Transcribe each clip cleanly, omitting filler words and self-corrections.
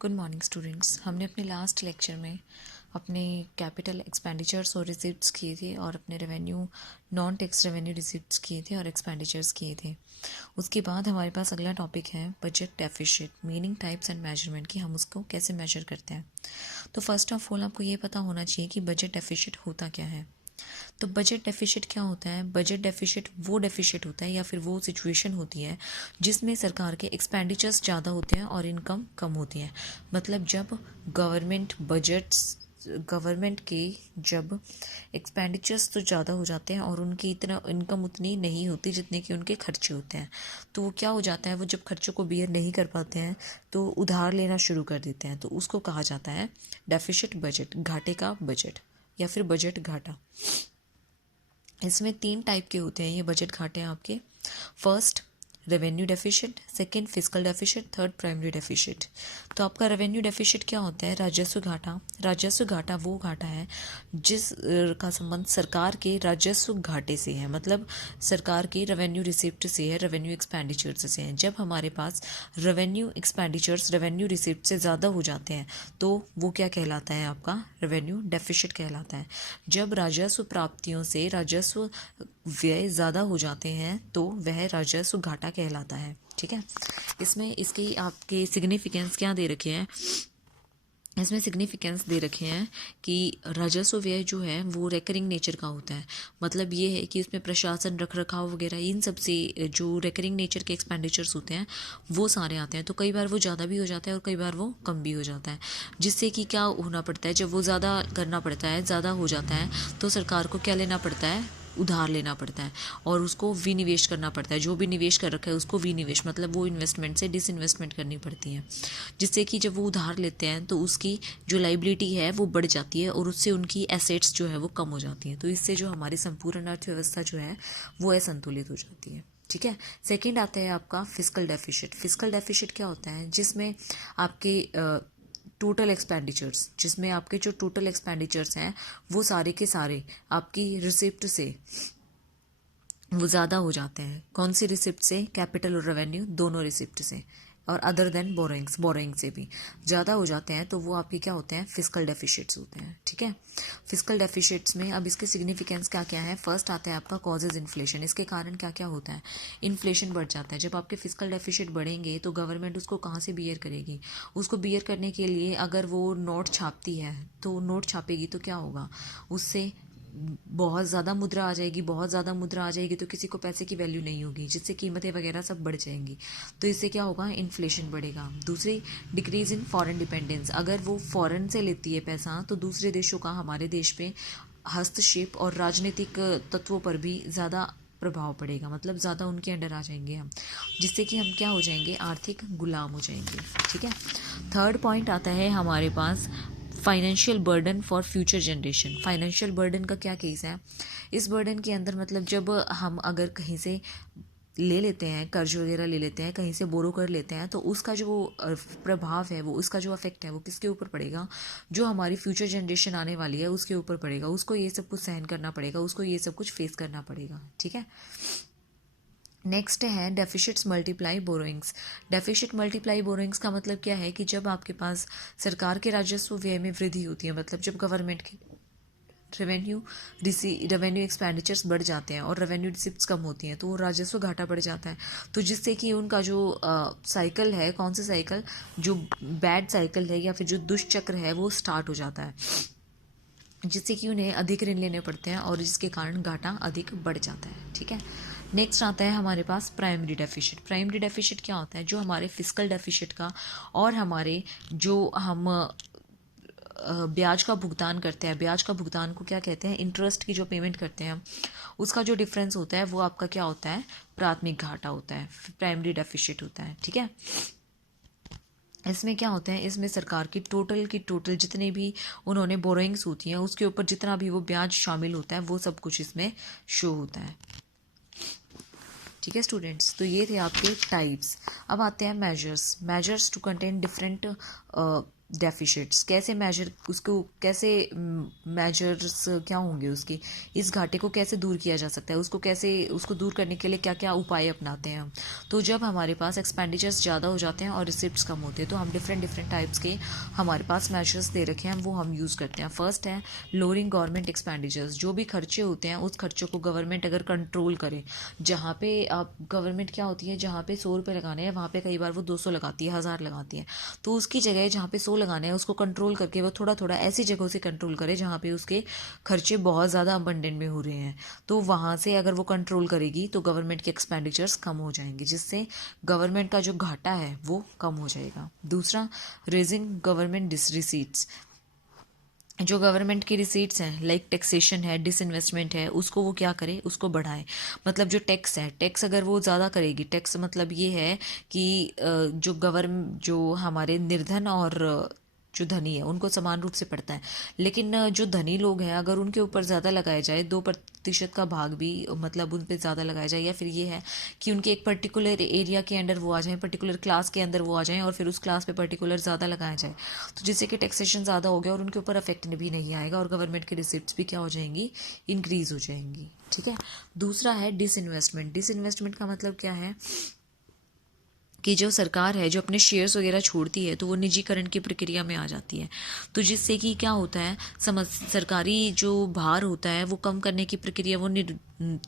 Good morning students. हमने अपने last lecture में अपने कैपिटल एक्सपेंडिचर्स और रिसिप्ट्स किए थे और अपने revenue non tax revenue receipts किए थे और एक्सपेंडिचर्स किए थे। उसके बाद हमारे पास अगला टॉपिक है budget deficit, meaning, types and measurement, कि हम उसको कैसे मेजर करते हैं। तो फर्स्ट ऑफ ऑल आपको ये पता होना चाहिए कि बजट डेफिसिट होता क्या है। तो बजट डेफिसिट क्या होता है? बजट डेफिसिट वो डेफिसिट होता है या फिर वो सिचुएशन होती है जिसमें सरकार के एक्सपेंडिचर्स ज़्यादा होते हैं और इनकम कम होती है। मतलब जब गवर्नमेंट के जब एक्सपेंडिचर्स तो ज़्यादा हो जाते हैं और उनकी इतना इनकम उतनी नहीं होती जितने कि उनके खर्चे होते हैं, तो वो क्या हो जाता है, वो जब खर्चों को बियर नहीं कर पाते हैं तो उधार लेना शुरू कर देते हैं। तो उसको कहा जाता है डेफिसिट बजट, घाटे का बजट या फिर बजट घाटा। इसमें 3 टाइप के होते हैं ये बजट घाटे आपके। First revenue deficit, second fiscal deficit, third primary deficit. तो आपका रेवेन्यू डेफिसिट क्या होता है? राजस्व घाटा। राजस्व घाटा वो घाटा है जिस का संबंध सरकार के राजस्व घाटे से है, मतलब सरकार की रेवेन्यू रिसिप्ट से है, रेवेन्यू एक्सपेंडिचर्स से है। जब हमारे पास रेवेन्यू एक्सपेंडिचर्स रेवेन्यू रिसिप्ट से ज़्यादा हो जाते हैं तो वो क्या कहलाता है? आपका रेवेन्यू डेफिसिट कहलाता है। जब राजस्व प्राप्तियों से राजस्व व्यय ज़्यादा हो जाते हैं तो वह राजस्व घाटा कहलाता है। ठीक है, इसमें इसकी आपके सिग्निफिकेंस क्या दे रखे हैं? इसमें सिग्निफिकेंस दे रखे हैं कि राजस्व व्यय जो है वो रेकरिंग नेचर का होता है। मतलब ये है कि इसमें प्रशासन, रख रखाव वगैरह इन सब से जो रेकरिंग नेचर के एक्सपेंडिचर्स होते हैं वो सारे आते हैं। तो कई बार वो ज़्यादा भी हो जाता है और कई बार वो कम भी हो जाता है, जिससे कि क्या होना पड़ता है, जब वो ज़्यादा करना पड़ता है, ज़्यादा हो जाता है तो सरकार को क्या लेना पड़ता है? उधार लेना पड़ता है और उसको विनिवेश करना पड़ता है। जो भी निवेश कर रखा है उसको विनिवेश, मतलब वो इन्वेस्टमेंट से डिसइन्वेस्टमेंट करनी पड़ती है, जिससे कि जब वो उधार लेते हैं तो उसकी जो लाइबिलिटी है वो बढ़ जाती है और उससे उनकी एसेट्स जो है वो कम हो जाती हैं। तो इससे जो हमारी संपूर्ण अर्थव्यवस्था जो है वो असंतुलित हो जाती है। ठीक है, सेकंड आता है आपका फिस्कल डेफिसिट। फिस्कल डेफिसिट क्या होता है? जिसमें आपके टोटल एक्सपेंडिचर्स, जिसमें आपके जो टोटल एक्सपेंडिचर्स हैं वो सारे के सारे आपकी रिसिप्ट से वो ज़्यादा हो जाते हैं। कौन सी रिसिप्ट से? कैपिटल और रेवेन्यू दोनों रिसिप्ट से, और अदर देन बोरोइंग से भी ज़्यादा हो जाते हैं तो वो आपके क्या होते हैं? फिस्कल डेफिसिट्स होते हैं। ठीक है, फिस्कल डेफिसिट्स में अब इसके सिग्निफिकेंस क्या क्या है? फर्स्ट आता है आपका कॉजेज इन्फ्लेशन। इसके कारण क्या क्या होता है? इन्फ्लेशन बढ़ जाता है। जब आपके फिस्कल डेफिसिट बढ़ेंगे तो गवर्नमेंट उसको कहाँ से बियर करेगी? उसको बियर करने के लिए अगर वो नोट छापती है तो नोट छापेगी तो क्या होगा? उससे बहुत ज़्यादा मुद्रा आ जाएगी। बहुत ज़्यादा मुद्रा आ जाएगी तो किसी को पैसे की वैल्यू नहीं होगी, जिससे कीमतें वगैरह सब बढ़ जाएंगी। तो इससे क्या होगा? इन्फ्लेशन बढ़ेगा। दूसरी, डिक्रीज इन फॉरेन डिपेंडेंस। अगर वो फॉरेन से लेती है पैसा तो दूसरे देशों का हमारे देश पे हस्तक्षेप और राजनीतिक तत्वों पर भी ज़्यादा प्रभाव पड़ेगा, मतलब ज़्यादा उनके अंडर आ जाएंगे हम, जिससे कि हम क्या हो जाएंगे? आर्थिक गुलाम हो जाएंगे। ठीक है, थर्ड पॉइंट आता है हमारे पास financial burden for future generation. Financial burden का क्या केस है? इस बर्डन के अंदर मतलब जब हम अगर कहीं से ले लेते हैं, कर्ज वगैरह ले लेते हैं, कहीं से बोरो कर लेते हैं, तो उसका जो प्रभाव है, वो उसका जो इफेक्ट है वो किसके ऊपर पड़ेगा? जो हमारी फ्यूचर जनरेशन आने वाली है उसके ऊपर पड़ेगा। उसको ये सब कुछ सहन करना पड़ेगा, उसको ये सब कुछ फेस करना पड़ेगा। ठीक है, नेक्स्ट है deficits multiply borrowings. Deficit multiply borrowings का मतलब क्या है कि जब आपके पास सरकार के राजस्व व्यय में वृद्धि होती है, मतलब जब गवर्नमेंट की रेवेन्यू एक्सपेंडिचर्स बढ़ जाते हैं और रेवेन्यू रिसिप्ट्स कम होती हैं तो वो राजस्व घाटा बढ़ जाता है। तो जिससे कि उनका जो साइकिल है, कौन सा साइकिल? जो बैड साइकिल है या फिर जो दुष्चक्र है वो स्टार्ट हो जाता है, जिससे कि उन्हें अधिक ऋण लेने पड़ते हैं और जिसके कारण घाटा अधिक बढ़ जाता है। ठीक है, नेक्स्ट आता है हमारे पास प्राइमरी डेफिसिट। प्राइमरी डेफिसिट क्या होता है? जो हमारे फिस्कल डेफिसिट का और हमारे जो हम ब्याज का भुगतान करते हैं, ब्याज का भुगतान को क्या कहते हैं? इंटरेस्ट की जो पेमेंट करते हैं हम, उसका जो डिफरेंस होता है वो आपका क्या होता है? प्राथमिक घाटा होता है, प्राइमरी डेफिसिट होता है। ठीक है, इसमें क्या होता है? इसमें सरकार की टोटल जितने भी उन्होंने बोरोइंग्स होती हैं उसके ऊपर जितना भी वो ब्याज शामिल होता है वो सब कुछ इसमें शो होता है। ठीक है स्टूडेंट्स, तो ये थे आपके टाइप्स। अब आते हैं मेजर्स टू कंटेन डिफरेंट डेफिशिट्स कैसे मेजर, उसको कैसे मेजर्स क्या होंगे उसके, इस घाटे को कैसे दूर किया जा सकता है, उसको कैसे, उसको दूर करने के लिए क्या क्या उपाय अपनाते हैं हम। तो जब हमारे पास एक्सपेंडिचर्स ज़्यादा हो जाते हैं और रिसिप्ट्स कम होते हैं तो हम डिफरेंट डिफरेंट टाइप्स के हमारे पास मेजर्स दे रखे हैं, वो हम यूज़ करते हैं। फर्स्ट है लोअरिंग गवर्नमेंट एक्सपेंडिचर्स। जो भी खर्चे होते हैं उस खर्चों को गवर्नमेंट अगर कंट्रोल करे, जहाँ पे आप गवर्नमेंट क्या होती है, जहाँ पे 100 रुपये लगाने हैं वहाँ पे कई बार वो 200 लगाती है, 1000 लगाती है, तो उसकी जगह जहाँ पे 100 लगाने हैं उसको कंट्रोल करके वो थोड़ा थोड़ा ऐसी जगहों से कंट्रोल करे जहाँ पे उसके खर्चे बहुत ज़्यादा अबंडेंट में हो रहे हैं। तो वहाँ से अगर वो कंट्रोल करेगी तो गवर्नमेंट के एक्सपेंडिचर्स कम हो जाएंगे, जिससे गवर्नमेंट का जो घाटा है वो कम हो जाएगा। दूसरा, रेजिंग गवर्नमेंट रिसीट्स। जो गवर्नमेंट की रिसीट्स हैं लाइक टैक्सेशन है, डिसइन्वेस्टमेंट है, उसको वो क्या करे, उसको बढ़ाए। मतलब जो टैक्स है, टैक्स अगर वो ज़्यादा करेगी, टैक्स मतलब ये है कि जो हमारे निर्धन और जो धनी है उनको समान रूप से पड़ता है, लेकिन जो धनी लोग हैं अगर उनके ऊपर ज़्यादा लगाया जाए, 2% का भाग भी मतलब उन पर ज़्यादा लगाया जाए, या फिर ये है कि उनके एक पर्टिकुलर एरिया के अंडर वो आ जाएं, पर्टिकुलर क्लास के अंदर वो आ जाएं और फिर उस क्लास पे पर्टिकुलर ज़्यादा लगाया जाए, तो जिससे कि टैक्सेशन ज़्यादा हो गया और उनके ऊपर अफेक्ट भी नहीं आएगा और गवर्नमेंट की रिसिप्ट्स भी क्या हो जाएंगी, इंक्रीज़ हो जाएंगी। ठीक है। दूसरा है डिसइन्वेस्टमेंट। डिसइन्वेस्टमेंट का मतलब क्या है कि जो सरकार है जो अपने शेयर्स वगैरह छोड़ती है तो वो निजीकरण की प्रक्रिया में आ जाती है, तो जिससे कि क्या होता है, सरकारी जो भार होता है वो कम करने की प्रक्रिया वो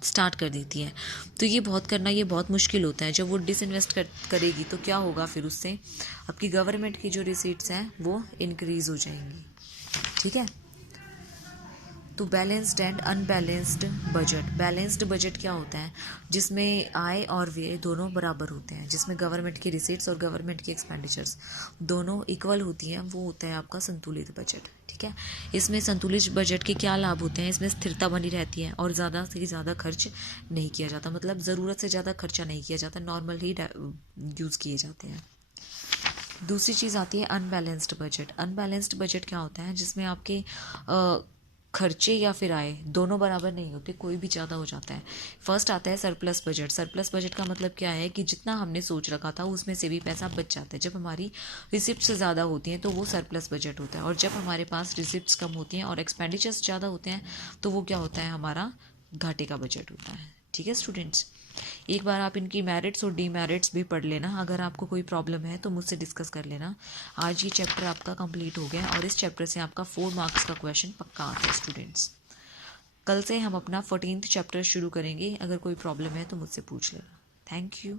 स्टार्ट कर देती है। तो ये बहुत मुश्किल होता है। जब वो डिसइन्वेस्ट करेगी तो क्या होगा, फिर उससे आपकी गवर्नमेंट की जो रिसीट्स हैं वो इंक्रीज़ हो जाएंगी। ठीक है। तो balanced and unbalanced budget. Balanced budget क्या होता है, जिसमें आय और व्यय दोनों बराबर होते हैं, जिसमें गवर्नमेंट की रिसीट्स और गवर्नमेंट की एक्सपेंडिचर्स दोनों इक्वल होती हैं, वो होता है आपका संतुलित बजट। ठीक है। इसमें संतुलित बजट के क्या लाभ होते हैं, इसमें स्थिरता बनी रहती है और ज़्यादा से ज़्यादा खर्च नहीं किया जाता, मतलब ज़रूरत से ज़्यादा खर्चा नहीं किया जाता, नॉर्मल ही यूज़ किए जाते हैं। दूसरी चीज़ आती है अनबैलेंस्ड बजट। अनबैलेंस्ड बजट क्या होता है, जिसमें आपके खर्चे या फिर आय दोनों बराबर नहीं होते, कोई भी ज़्यादा हो जाता है। फर्स्ट आता है सरप्लस बजट। सरप्लस बजट का मतलब क्या है कि जितना हमने सोच रखा था उसमें से भी पैसा बच जाता है। जब हमारी रिसिप्ट्स ज़्यादा होती हैं तो वो सरप्लस बजट होता है, और जब हमारे पास रिसिप्ट्स कम होती हैं और एक्सपेंडिचर्स ज़्यादा होते हैं तो वो क्या होता है, हमारा घाटे का बजट होता है। ठीक है स्टूडेंट्स, एक बार आप इनकी मेरिट्स और डीमेरिट्स भी पढ़ लेना। अगर आपको कोई प्रॉब्लम है तो मुझसे डिस्कस कर लेना। आज ये चैप्टर आपका कंप्लीट हो गया और इस चैप्टर से आपका 4 मार्क्स का क्वेश्चन पक्का आता है स्टूडेंट्स। कल से हम अपना 14th चैप्टर शुरू करेंगे। अगर कोई प्रॉब्लम है तो मुझसे पूछ लेना। Thank you.